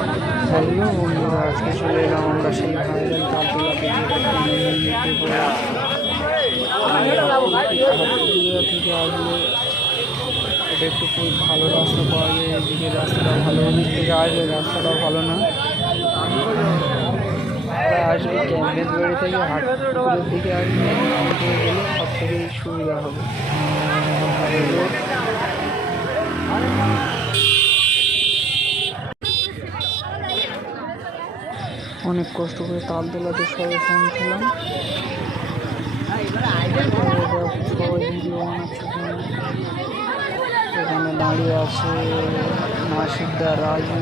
Hello বন্ধুরা আজকে চলে এলাম আমরা সেই ভাইরাল তালতলা থেকে আসলে এটা একটু খুব ভালো রাস্তা পাওয়া যায়, এদিকে রাস্তাটা ভালো, ওদিক থেকে আসলে রাস্তাটাও ভালো না। আসবে ক্যাম্পেজ বাড়ি থেকে হাটপুরের দিকে আসবে গেলে সব থেকে সুবিধা হবে। অনেক কষ্ট করে তাল তোলাতে সবাই খেলাম সবাই এখানে দাঁড়িয়ে আছে নাসিকদা রাজু।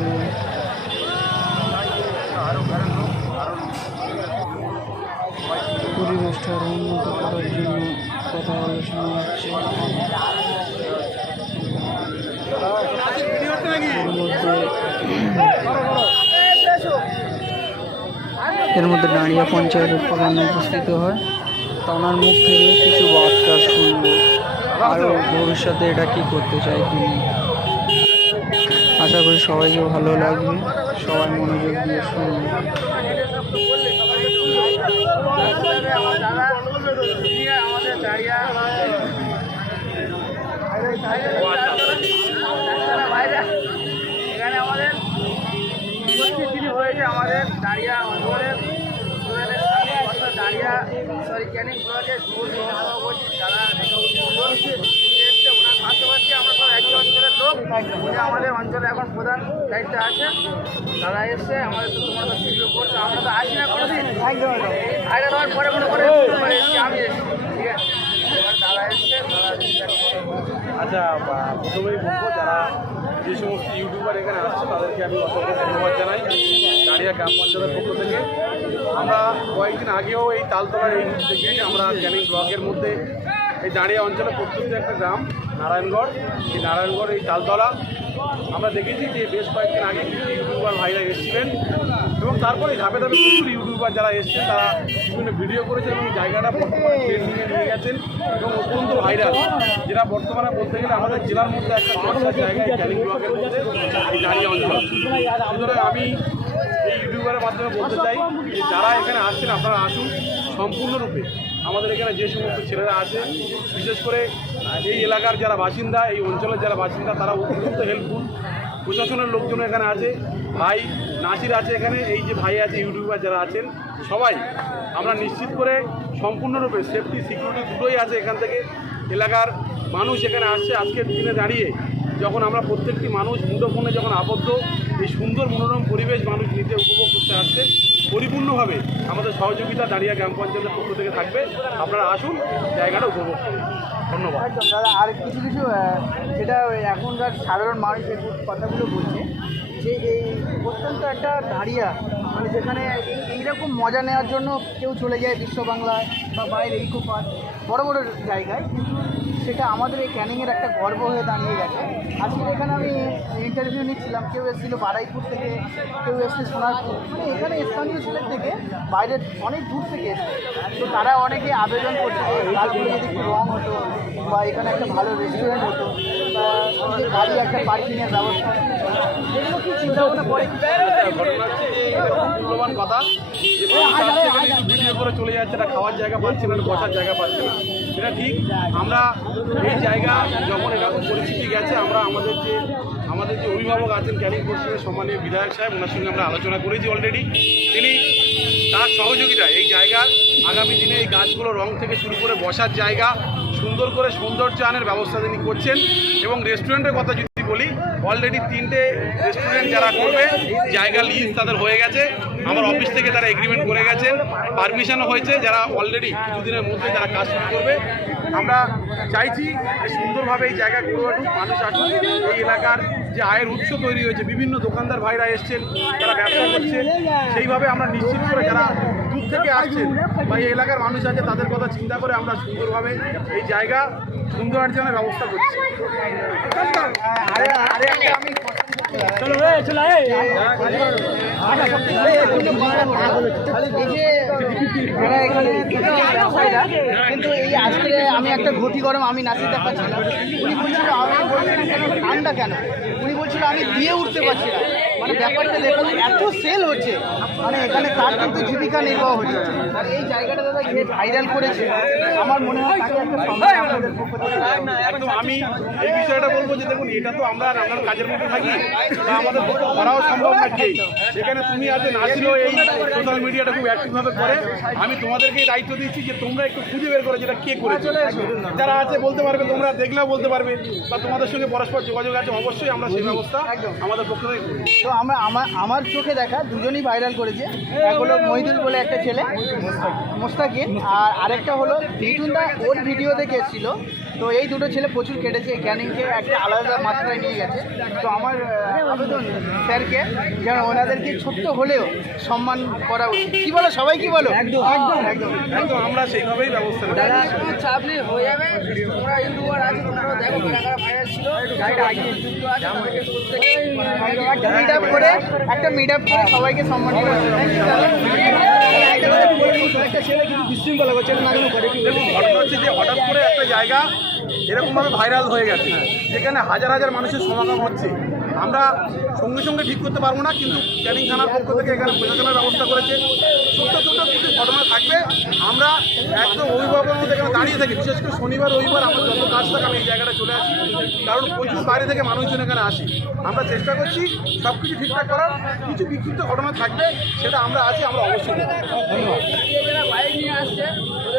পরিবেশটা উন্নত করার জন্য কথা আলোচনা হচ্ছে মধ্যে এর মধ্যে দাঁড়িয়ে পঞ্চায়েতের প্রধান উপস্থিত হয়। তার মুখ থেকে কিছু বার্তা শুনব। আরও ভবিষ্যতে এটা কি করতে চাই তিনি আশা করি সবাইকে ভালো লাগবে। সবাই মনোযোগ দিয়ে শুনবে। আমাদের হয়েছে আমাদের দাঁড়িয়া অঞ্চলের স্টুডেন্টের সাথে অর্থাৎ দাঁড়িয়া সরি ক্যানিং ব্লকের যুব সভাপতি যারা এসছে ওনার পাশাপাশি আমরা সব একই অঞ্চলের লোক। আমাদের অঞ্চলে এখন প্রধান দায়িত্বে আছে তারা এসছে আমাদের তো তোমরা তো আমরা তো আসি না কোনোদিন। আগে তোমার পরে মনে আমি ঠিক আছে? তারা এসছে আচ্ছা প্রথমেই বলব, যারা যে সমস্ত ইউটিউবার এখানে আসছে, তাদেরকে আমি অসংখ্য ধন্যবাদ জানাই। দাঁড়িয়া গ্রাম পঞ্চায়েতের পক্ষ থেকে। আমরা কয়েকদিন আগেও এই তালতলার এই থেকে আমরা ক্যানিং ব্লকের মধ্যে এই দাঁড়িয়া অঞ্চলে প্রত্যন্ত একটা গ্রাম, নারায়ণগড়। এই নারায়ণগড়, এই তালতলা। আমরা দেখেছি যে বেশ কয়েকদিন আগে কিছু ইউটিউবার ভাইরা এসেছিলেন এবং তারপরে ধাপে ধাপে প্রচুর ইউটিউবার যারা এসেছেন, তারা বিভিন্ন ভিডিও করেছেন এবং জায়গাটা বর্তমানে নিয়ে গেছেন এবং অত্যন্ত ভাইরাল যেটা বর্তমানে বলতে গেলে আমাদের জেলার মধ্যে একটা চর্চার জায়গা এই ক্যানিং ব্লকের মধ্যে এই দাঁড়িয়ে অঞ্চল। সুতরাং আমি এই ইউটিউবারের মাধ্যমে বলতে চাই যে যারা এখানে আসছেন, আপনারা আসুন সম্পূর্ণরূপে। আমাদের এখানে যে সমস্ত ছেলেরা আছে, বিশেষ করে এই এলাকার যারা বাসিন্দা, এই অঞ্চলের যারা বাসিন্দা, তারা অত্যন্ত হেল্পফুল প্রশাসনের লোকজন এখানে আছে, ভাই নাসির আছে এখানে, এই যে ভাই আছে, ইউটিউবার যারা আছেন, সবাই, আমরা নিশ্চিত করে সম্পূর্ণরূপে সেফটি সিকিউরিটি দুটোই আছে এখান থেকে। এলাকার মানুষ এখানে আসছে, আজকের দিনে দাঁড়িয়ে যখন আমরা প্রত্যেকটি মানুষ মুঠোফোনে যখন আবদ্ধ এই সুন্দর মনোরম পরিবেশ মানুষ নিতে উপভোগ করতে আসছে, পরিপূর্ণভাবে আমাদের সহযোগিতা দাঁড়িয়ে গ্রাম পঞ্চায়েতের পক্ষ থেকে থাকবে। আপনারা আসুন, জায়গাটা উপভোগ করুন। ধন্যবাদ। একদম, দাদা, আর কিছু কিছু যেটা এখনকার সাধারণ মানুষ এই কথাগুলো বলছে, যে এই অত্যন্ত একটা দাঁড়িয়া মানে যেখানে এই- এইরকম মজা নেওয়ার জন্য কেউ চলে যায় বিশ্ব বাংলায় বা বাইরে ইকো বড় বড় জায়গায়। কিন্তু সেটা আমাদের এই ক্যানিংয়ের একটা গর্ব হয়ে দাঁড়িয়ে গেছে। আজকে এখানে আমি ইন্টারভিউ নিচ্ছিলাম, কেউ এসেছিল বারাইপুর থেকে, কেউ এসছে সোনারপুর। মানে এখানে স্থানীয় ছেলের থেকে বাইরের অনেক দূর থেকে এসছে। তো তারা অনেকে আবেদন করছে লালপুরে যদি একটু রং হতো বা এখানে একটা ভালো রেস্টুরেন্ট হতো, বা গাড়ি একটা পার্কিংয়ের ব্যবস্থা এগুলো কি চিন্তা ভাবনা করে? কথা চলে যাচ্ছে না খাওয়ার জায়গা পাচ্ছে না, বসার জায়গা পাচ্ছে না। এটা ঠিক, আমরা এই জায়গা যখন এরকম পরিস্থিতি গেছে, আমরা আমাদের যে আমাদের যে অভিভাবক আছেন ক্যানিং পশ্চিমের সম্মানীয় বিধায়ক সাহেব, ওনার সঙ্গে আমরা আলোচনা করেছি অলরেডি তিনি তার সহযোগিতায় এই জায়গার আগামী দিনে এই গাছগুলো রং থেকে শুরু করে বসার জায়গা, সুন্দর করে সৌন্দর্যায়নের ব্যবস্থা তিনি করছেন এবং রেস্টুরেন্টের কথা যদি বলি অলরেডি তিনটে রেস্টুরেন্ট যারা করবে, জায়গা লিজ তাদের হয়ে গেছে। আমার অফিস থেকে তারা এগ্রিমেন্ট করে গেছেন পারমিশনও হয়েছে, যারা অলরেডি কিছুদিনের মধ্যে যারা কাজ শুরু করবে। আমরা চাইছি সুন্দরভাবে এই জায়গা গড়ে উঠুক, মানুষ আসুক। এই এলাকার যে আয়ের উৎস তৈরি হয়েছে, বিভিন্ন দোকানদার ভাইরা এসছেন, তারা ব্যবসা করছে। সেইভাবে আমরা নিশ্চিত করে যারা দূর থেকে আসছেন বা এই এলাকার মানুষ আছে, তাদের কথা চিন্তা করে আমরা সুন্দরভাবে এই জায়গা ব্যবস্থা করছি কিন্তু এই আজকে আমি একটা ঘটি গরম আমি নাচিয়ে দেখাচ্ছিলাম উনি বলছিল আমি ঠান্ডা কেন উনি বলছিল আমি দিয়ে উঠতে পারছি না মানে ব্যাপারটা দেখুন এত সেল হচ্ছে। মানে এখানে তার কিন্তু জীবিকা নির্বাহ হচ্ছে। আর এই জায়গাটা দাদা যে ভাইরাল করেছে। আমার মনে হয় আমি এই বিষয়টা বলব যে দেখুন এটা তো আমরা রান্নার কাজের মধ্যে থাকি বা আমাদের করাও সম্ভব না কেই যেখানে তুমি আজকে নাসিলো এই সোশ্যাল মিডিয়াটা খুব অ্যাক্টিভভাবে করে আমি তোমাদেরকেই দায়িত্ব দিচ্ছি যে তোমরা একটু খুঁজে বের করো যেটা কে করেছে। যারা আছে বলতে পারবে তোমরা দেখলেও বলতে পারবে বা তোমাদের সঙ্গে পরস্পর যোগাযোগ আছে অবশ্যই আমরা সেই ব্যবস্থা আমাদের পক্ষ থেকে তো আমরা আমার আমার চোখে দেখা দুজনই ভাইরাল করেছে। এক হলো মহিদুল বলে একটা ছেলে মোস্তাকিন আর আরেকটা হলো লিটুন ওর ভিডিও দেখে এসেছিল। তো এই দুটো ছেলে প্রচুর কেটেছে ক্যানিংকে একটা আলাদা মাত্রায় নিয়ে গেছে। তো আমার আবেদন স্যারকে যেন ওনাদেরকে ছোট্ট হলেও সম্মান করা উচিত। কি বলো সবাই কি বলো? একদম। একদম। একদম। একদম আমরা সেইভাবেই ব্যবস্থা চাপ নেই হয়ে যাবে। তোমরা ইউটিউবার আছে তোমরাও দেখো কারা কারা ভাইরাল ছিল। করে একটা মিট আপ করে সবাইকে সম্মান ঘটনা হচ্ছে যে হঠাৎ করে একটা জায়গা এরকমভাবে ভাইরাল হয়ে গেছে যেখানে হাজার হাজার মানুষের সমাগম হচ্ছে। আমরা সঙ্গে সঙ্গে ঠিক করতে পারব না কিন্তু ক্যানিং থানার পক্ষ থেকে এখানে প্রশাসনের ব্যবস্থা করেছে। ছোট্ট ছোট্ট আমরা একদম অভিভাবকের মধ্যে এখানে দাঁড়িয়ে থাকি। বিশেষ করে শনিবার, রবিবার আমরা যত কাজ থাকে আমি এই জায়গাটা চলে আসি। কারণ প্রচুর বাইরে থেকে মানুষজন এখানে আসি। আমরা চেষ্টা করছি সব কিছু ঠিকঠাক করার। কিছু বিক্ষিপ্ত ঘটনা থাকবে, সেটা আমরা আছি, আমরা অবশ্যই নিয়ে ধন্যবাদ।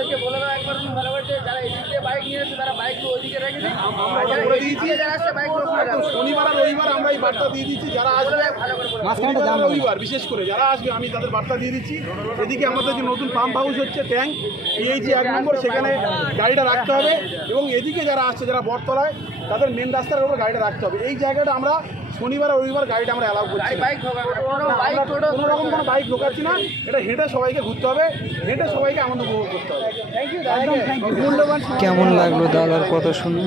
বাইক ওদেরকে বলে দাও একবার তুমি ভালো করে যারা এদিক দিয়ে বাইক নিয়ে আসছে তারা বাইকগুলো ওইদিকে রেখে দিন। আর যারা এদিক দিয়ে যারা আসছে বাইকগুলো ওখানে একদম রাখো। শনিবার আর রবিবার আমরা এই বার্তা দিয়ে দিচ্ছি যারা আসবে আর রবিবার বিশেষ করে যারা আসবে আমি তাদের বার্তা দিয়ে দিচ্ছি। এদিকে আমাদের যে নতুন পাম্প হাউস হচ্ছে ট্যাঙ্ক পিএইচি এক নম্বর সেখানে গাড়িটা রাখতে হবে। এবং এদিকে যারা আসছে যারা বটতলায় তাদের মেন রাস্তার উপর গাড়িটা রাখতে হবে। এই জায়গাটা আমরা শনিবার রবিবার গাড়িটা আমরা অ্যালাউ করছি। কোনো রকম কোনো বাইক ঢোকাচ্ছি না। এটা হেঁটে সবাইকে ঘুরতে হবে। হেঁটে সবাইকে আনন্দ উপভোগ করতে হবে। মূল্যবান কেমন লাগল দাদার কথা শুনে?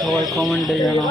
সবাই কমেন্টে জানাও।